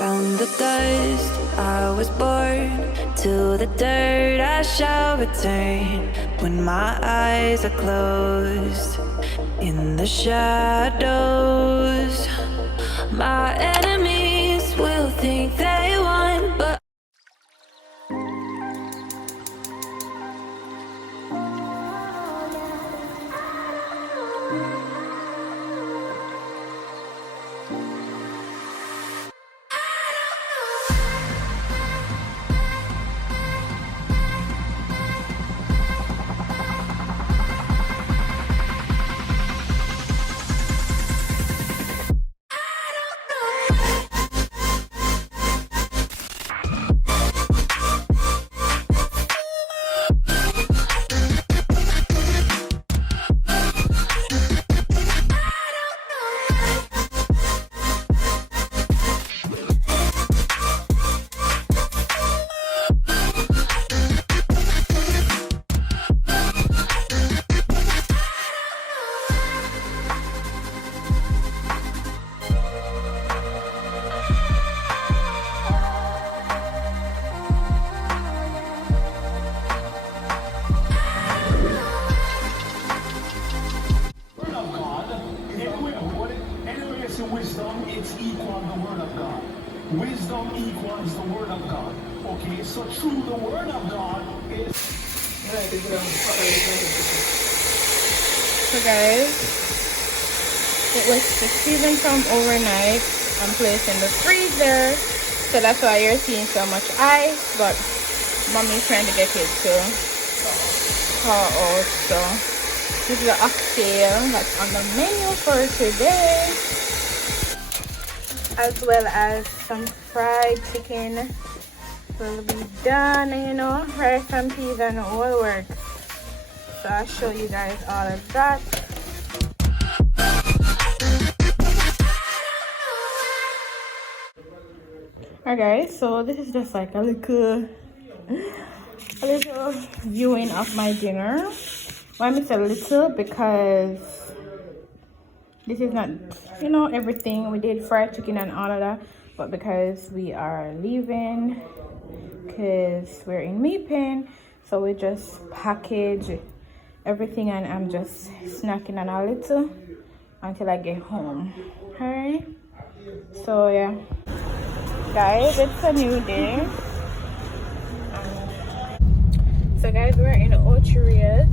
From the dust I was born, to the dirt I shall return. When my eyes are closed, in the shadows, my enemies will think they won, but wisdom, it's equal the word of God. Wisdom equals the word of God. Okay, so through the word of God is... So guys, it was seasoned from overnight and placed in the freezer. So that's why you're seeing so much ice, but mommy's trying to get it to thaw out. So this is the oxtail that's on the menu for today, as well as some fried chicken will be done. You know, rice and peas and all work. So I'll show you guys all of that. Alright guys, so this is just like a little viewing of my dinner. Why I say a little? Because this is not, you know, everything. We did fried chicken and all of that, but because we are leaving, because we're in Meepin, so we just package everything and I'm just snacking on a little until I get home. Alright, so yeah guys, it's a new day. So guys, we're in chores.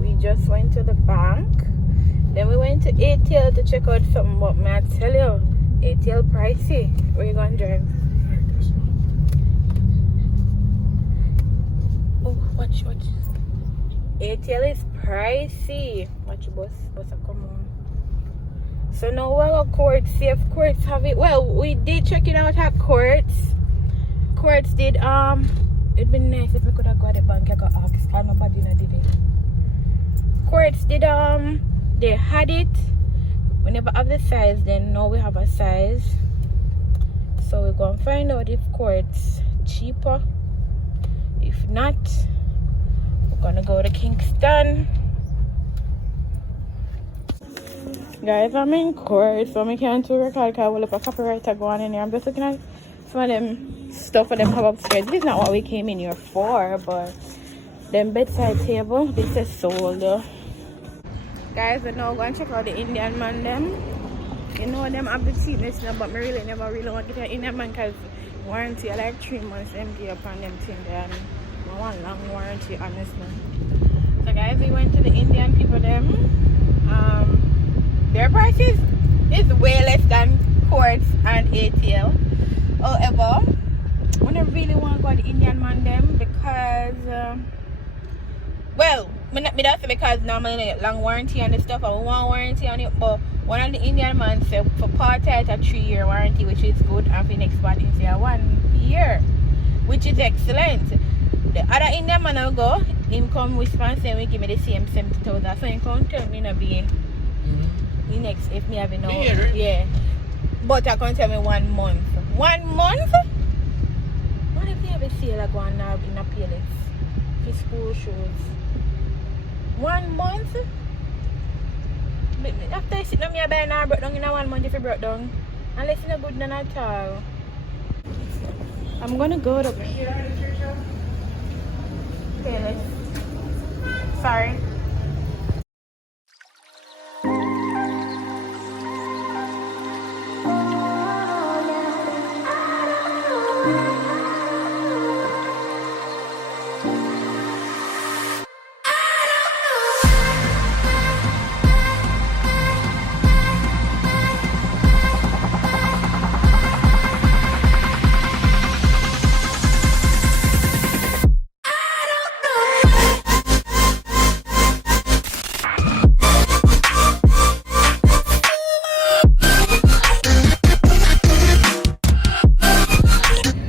We just went to the bank, then we went to ATL to check out something, but may I tell you, ATL pricey. Where you gonna drive? Oh, watch. ATL is pricey. Watch bus come on. So now we're at Courts. See if Courts have it. Well, we did check it out at Courts. Courts did it'd been nice if we could have got the bank. I got asked. Nobody did it. Courts did they had it. We never have the size, then now we have a size. So we're gonna find out if Courts cheaper. If not, we're gonna go to Kingston. Guys, I'm in court, so I can't record because I will look a copywriter going in here. I'm just looking at some of them stuff for them have upstairs. This is not what we came in here for, but them bedside table, this is sold. Guys, we're now going to check out the Indian man them. You know them have the cheapness now, but I never really want to get an Indian man because warranty I like 3 months empty upon them thing there. I want long warranty, honestly. So guys, we went to the Indian people them. Their prices is way less than Courts and ATL. However, I don't really want to go to the Indian man them because, well, me that's because normally I get long warranty on the stuff. I want warranty on it, but one of the Indian man said for part it's a 3-year warranty, which is good, and for the next part it's a 1 year, which is excellent. The other Indian man I go, him come whisper and say we give me the same 70,000, so he come tell me not be the next if me have no yeah. But I can't tell me 1 month. 1 month? What if you have a sale like one now in a PLS? For school shoes. 1 month? After I sit down, I buy now broke down in a 1 month if you broke down. Unless it's not good none at all. I'm gonna go to Payless. Sorry.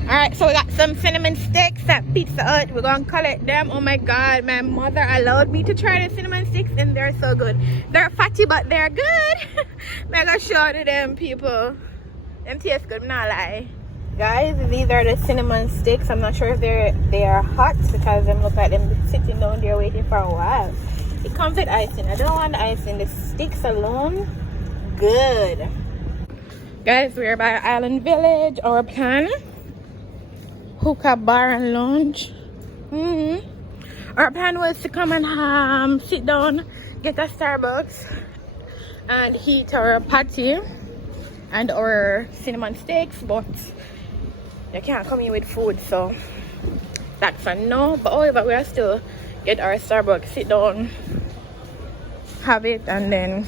Alright, so we got some cinnamon sticks at Pizza Hut. We're gonna collect them. Oh my god, my mother allowed me to try the cinnamon sticks and they're so good. They're fatty but they're good. I'm gonna show to them people. Them taste good, I'm not lie. Guys, these are the cinnamon sticks. I'm not sure if they are hot because them look like them sitting down there waiting for a while. It comes with icing. I don't want the icing. The sticks alone, good. Guys, we're by Island Village. Our plan, hookah bar and lounge. Our plan was to come and sit down, get a Starbucks, and eat our patty and our cinnamon sticks, but you can't come in with food, so that's a no. But however, we'll still get our Starbucks, sit down, have it, and then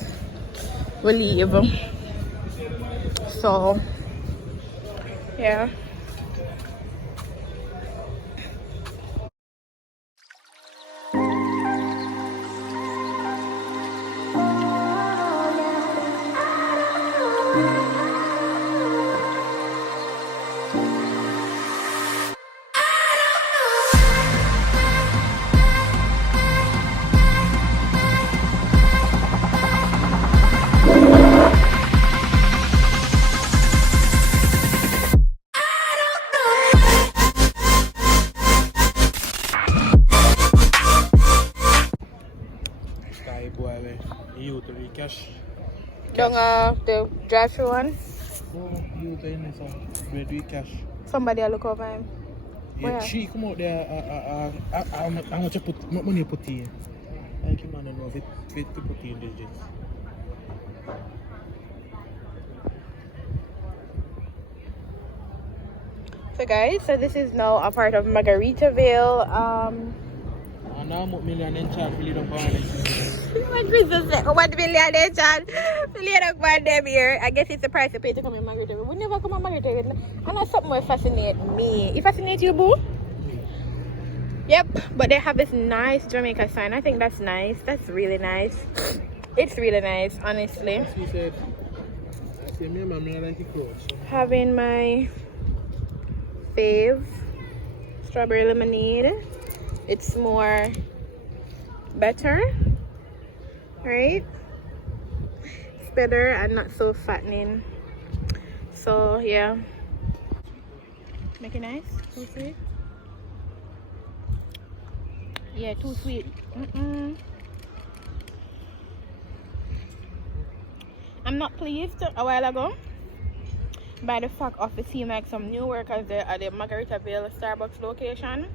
we'll leave. So yeah. You to cash. Yung the drive-through one. Oh, you to in some Blvd cash. Somebody will look over him. Yeah, Where? she come out there. I'm going to put money put in. I can man know it to put in digits. So guys, so this is now a part of Margaritaville. And now $1 million in charge, really don't buy it. What business like $1 million in charge? Really don't buy them here. I guess it's the price you pay to come in Margaritaville. We never come in Margaritaville. I know something will fascinate me. It fascinates you, boo? Yep, but they have this nice Jamaica sign. I think that's nice. That's really nice. It's really nice, honestly. She said, I said, me and my like it close. Having my fave strawberry lemonade. It's more better, right? It's better and not so fattening. So yeah, make it nice. Too sweet. Yeah, too sweet. I'm not pleased a while ago by the fact of it seemed like some new workers there at the Margaritaville Starbucks location,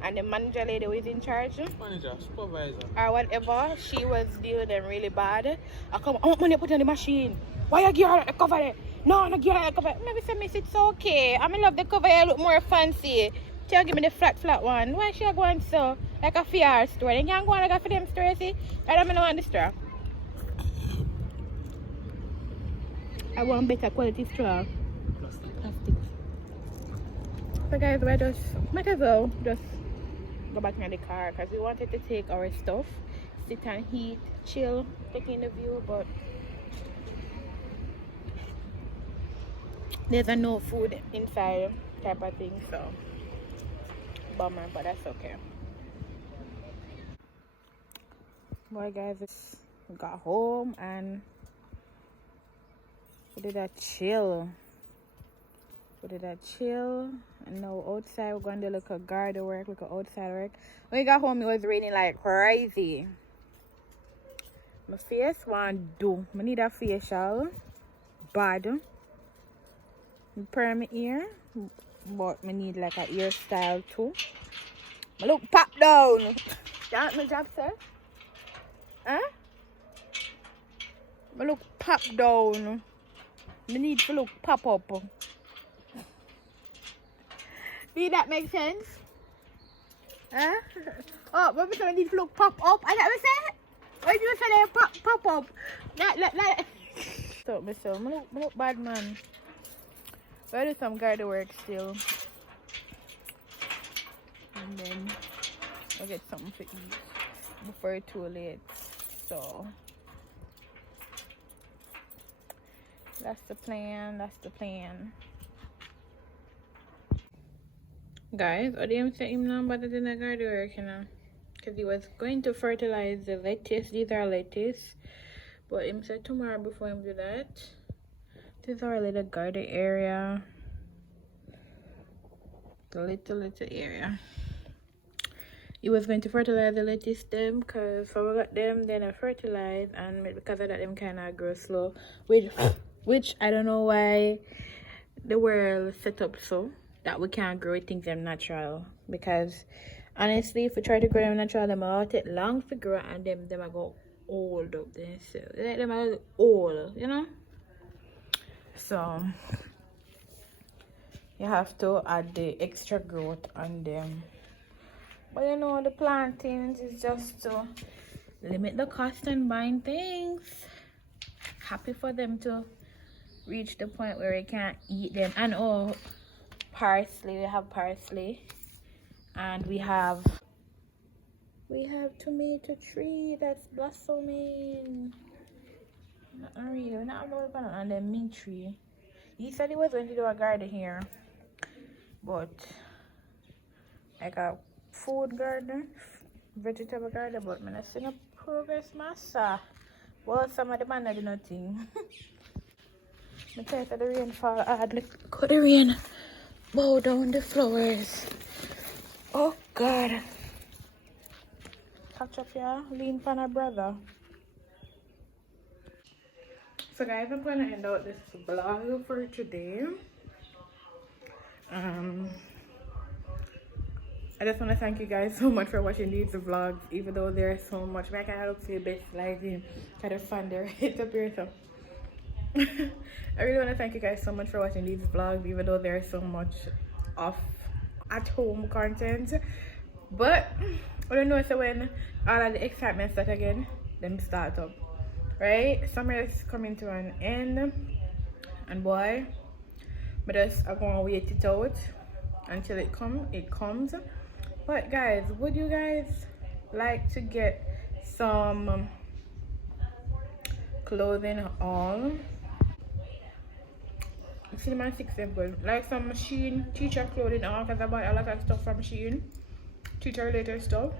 and the manager lady who is in charge, Manager, supervisor, or whatever, she was dealing them really bad. I come, I want money put on the machine. Why you give her the cover there? No, no give her the cover. Maybe say miss, it's okay. I love the cover, you look more fancy. She'll give me the flat one. Why she going so? Like a fear store. They can't go on like a for them store, see? I don't know on the straw. I want better quality straw. Plastic. So guys, we just might as well just go back in the car because we wanted to take our stuff, sit and eat, chill, taking the view, but there's a no food inside type of thing, so bummer, but that's okay. Boy guys, we got home and we did a chill. And now outside we're going to look at garden work, look at outside work. When we got home it was raining like crazy. My face want do. I need a facial. Bad. perm my ear, but I need like a hairstyle too. I look pop down. That my job, sir? Huh? I look pop down. I need to look pop up. Did that make sense? Huh? Oh, but I need to look pop up. I never said. What you say there? Pop up. Like. So, myself, I look bad, man. But I do some garden work still. And then I'll get something to eat before it's too late. So that's the plan. Guys, I didn't say him now, but I didn't garden work, you know. Because he was going to fertilize the lettuce. These are lettuce. But him said tomorrow before him do that. This is our little garden area. The little area. He was going to fertilize the lettuce them because I got them, then I fertilize, and because of that them kind of grow slow. Which I don't know why the world set up so that we can't grow things them natural. Because honestly, if we try to grow them natural, them will take long to grow, and them will go old up there. So like them are old, you know. So you have to add the extra growth on them. But you know, the plantings is just to limit the cost and buying things. Happy for them to reach the point where we can't eat them. And oh, parsley, we have parsley. And we have tomato tree that's blossoming. Not really, we're not about to on the mint tree. He said he was going to do a garden here, but I got food garden, vegetable garden, but I'm not seeing no progress, massa. Well, some of the man do nothing. I tell you, the rain fall hard. Look how the rain bow down the flowers. Oh God. Catch up, yeah. Lean for my brother. So guys, I'm gonna end out this vlog for today. I just want to thank you guys so much for watching these vlogs, even though there's so much. I can't help to best lighting, kind of fun there. It's up here, so I really want to thank you guys so much for watching these vlogs, even though there's so much of at-home content. But I don't know, so when all of the excitement starts again, them start up, right? Summer is coming to an end, and boy, but I'm gonna wait it out until it comes. But guys, would you guys like to get some clothing on? Cinnamon 6 is good. Like some machine teacher clothing on, because I bought a lot of stuff from Shein. Teacher related stuff.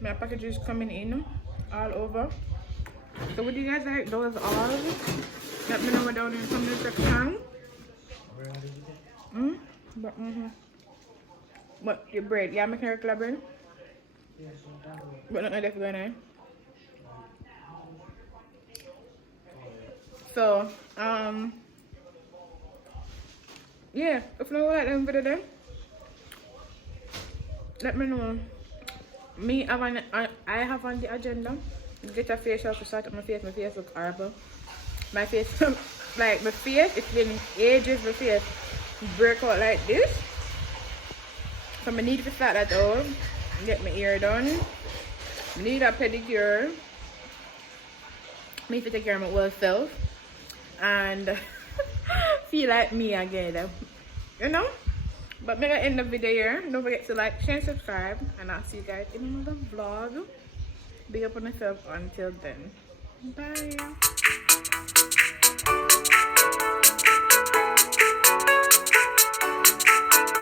My packages coming in all over. So would you guys like those all? Let me know down in the comment section. But your bread, yeah, making regular bread? But not like that going. So, yeah, if you like them video then, let me know. I have on the agenda get a facial to start up my face. My face looks horrible. My face, like my face, it's been ages. My face break out like this. So I need to start that out. Get my hair done. I need a pedicure. I need to take care of my whole self and feel like me again, you know. But I'm gonna end the video here. Don't forget to like, share, and subscribe, and I'll see you guys in another vlog. Big up on yourself until then. Bye.